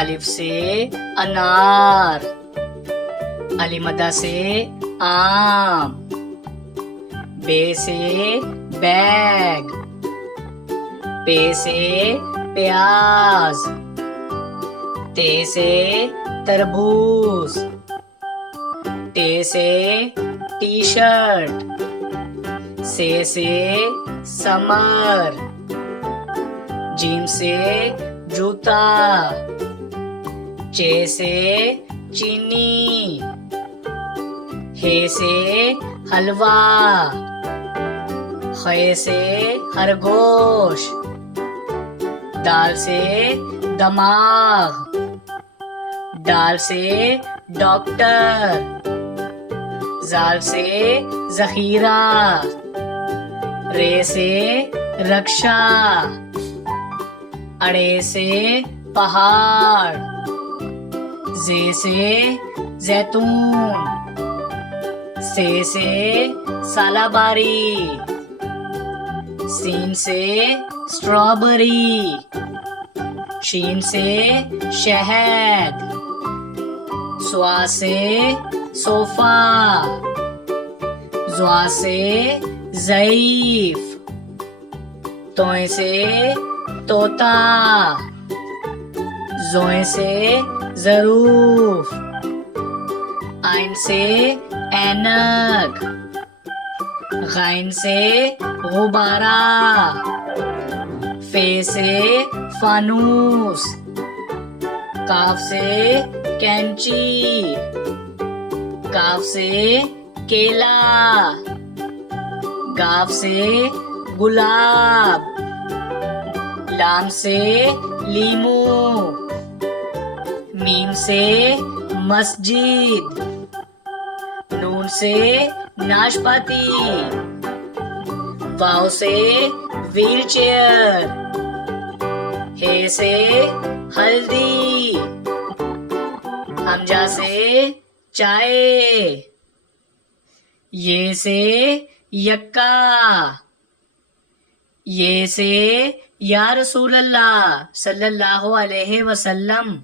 अलिफ से अनार, अलिमदा से आम, बे से बैग, पे से प्याज, ते से तरबूज, टे से टी शर्ट, से समर, जीम से जूता, चे से चीनी, हे से हलवा, खे से खरगोश, दाल से दमाग, दाल से डॉक्टर, जाल से जखीरा, रे से रक्षा, अड़े से पहाड़, जे से जैतून, से सालाबारी, सीन से स्ट्रॉबेरी, शीन से शहद, स्वा से सोफा, ज़्वा से ज़ईफ, तोय से तोता, ज़ोय से ज़रूफ, आइन से ऐनक, गाइन से गुब्बारा, फे से फानूस, काफ से कैंची, काफ से केला, गाफ से गुलाब, लाम से लीमू, मीम से मस्जिद, नून से नाशपाती, वाव से व्हील चेयर, हे से हल्दी, हमजा से चाय, ये से यक्का, ये से या रसूल अल्लाह सल्लल्लाहु अलैहि वसल्लम।